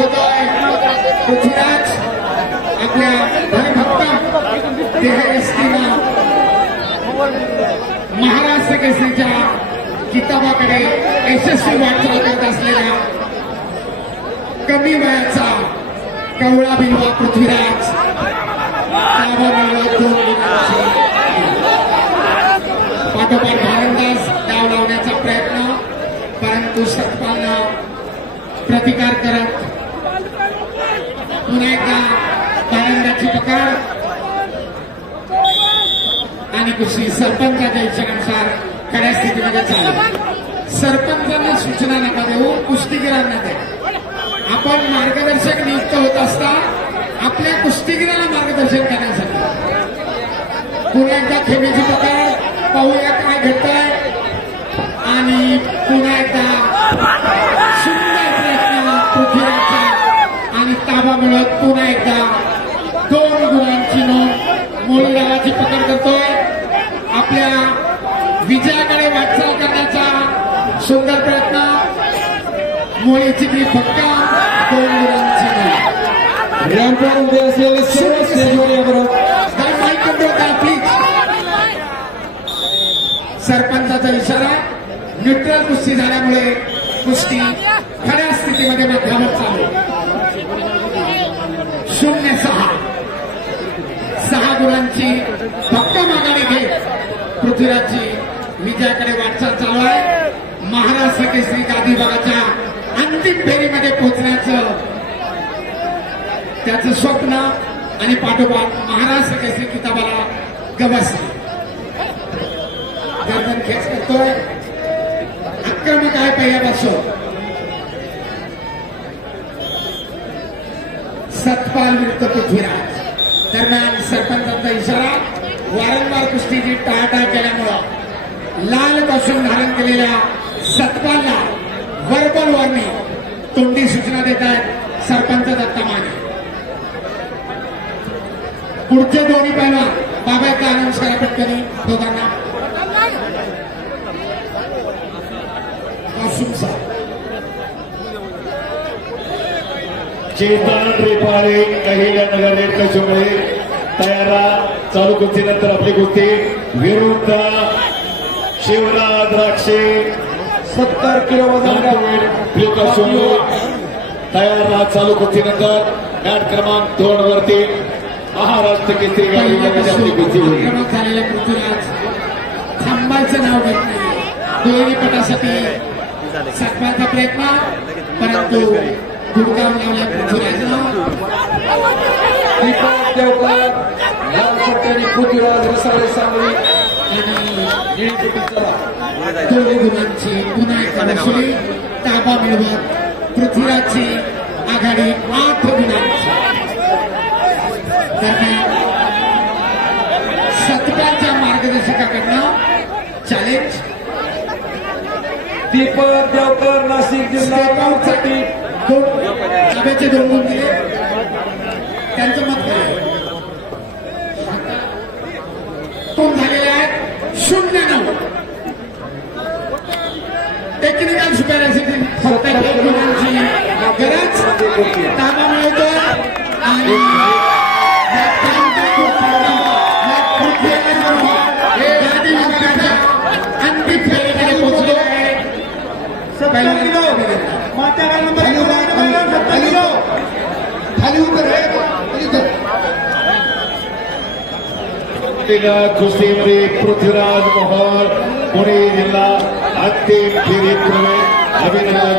होतोय पृथ्वीराज आपल्या धनभक्कम देहयष्टीनं महाराष्ट्र केसरीच्या किताबाकडे यशस्वी वाटचाल करत असलेला कमी वयाचा कवळा बिलवा पृथ्वीराज पाठोपाठ भारंदाज डाव लावण्याचा प्रयत्न, परंतु सतपालनं प्रतिकार करत पुन्हा एकदा भारंदाची पकड आणि कुस्ती सरपंचाच्या इच्छेनुसार खऱ्या स्थितीमध्ये चालू. सरपंचांना सूचना नका देऊ, कुस्तीगिरांना दे. आपण मार्गदर्शक नियुक्त होत असता आपल्या कुस्तीगिराला मार्गदर्शन करण्यासाठी. पुन्हा एकदा खेमेची पकड, पाहूया काय घडतंय. आणि पुन्हा एकदा सुंदर प्रयत्न पृथ्वीराजचा आणि ताबा मिळत पुन्हा एकदा 2 गुणांची नोंद. मोळी गावाची पकड करतोय. आपल्या विजयाकडे वाटचाल करण्याचा सुंदर प्रयत्न. मोळीची ती भक्का 2 गुणांची नोंद. रॅम्पवर उभे असलेले सर्व स्टेजवर याबरोबर माईक कंट्रोल करा प्लीज. सरपंचाचा इशारा. न्यूट्रल कुस्ती झाल्यामुळे कुस्ती खऱ्या स्थितीमध्ये मध्यावर चालू. 0-6 6 गुणांची भक्कम आघाडी घेत पृथ्वीराजची विजयाकडे वाटचाल चालू आहे. महाराष्ट्र केसरी गादी विभागाच्या अंतिम फेरीमध्ये पोहोचण्याचं त्याचं स्वप्न आणि पाठोपाठ महाराष्ट्र केसरी किताबाला गवसली. गर्दन खेच करतोय. आक्रमक आहे पहिल्यापासून. सतपाल विरुद्ध पृथ्वीराज. दरम्यान सरपंचांचा इशारा. वारंवार कुस्तीची टाळाटाळ केल्यामुळं लाल कॉस्ट्यूम धारण केलेल्या सतपालला वर्बल वॉर्निंग, तोंडी सूचना देत आहेत सरपंच दत्ता माने. पुढचे दोन्ही पैलवान बाबाचा अनाउन्स करा पटकनी दोघांना. चेतन त्रिपाठी अहिल्यानगर रेड कशोमुळे तयारा. चालू कुस्तीनंतर आपली कुस्ती विरुद्ध शिवराज द्राक्षे 70 किलो वजन ब्ल्यू कशोमू तयारा. चालू कुस्तीनंतर मॅट क्रमांक 2 वरती महाराष्ट्र केसरी गाडी विभागाची आपली कुस्ती होईल. झालेल्या पृथ्वीराज थांबायचं नाव घेत नाही. दुहेरी पटासाठी सतपालचा प्रयत्न, परंतु गुडगाव लावल्या पृथ्वीराजनं. दीपक देवकर लाल पट्ट्याने पृथ्वीराज रसाळे सांगली आणि निळपट्टीचा 2 गुणांची पुन्हा एकदा वसुली. ताबा मिळवत पृथ्वीराजची आघाडी 8 गुणांची. दरम्यान सतपालच्या मार्गदर्शकाकडनं चॅलेंज. दीपक देवकर नाशिक जिल्हा साठी 2 ताब्याचे 2 गुण दिले. त्यांचं मत काय कोण झालेले आहेत. 0-9 टेक्निकल सुपॅरिटी फक्त 1 गुणांची गरज. ताबा मिळवतोय आणि अंतिम फेरीमध्ये पोहोचलो आहे. 70 किलो मात्याला नंबर खाली उतर कुस्तीमध्ये पृथ्वीराज मोहोळ पुणे जिल्हा अंतिम फेरीत प्रवेश. अभिनंदन.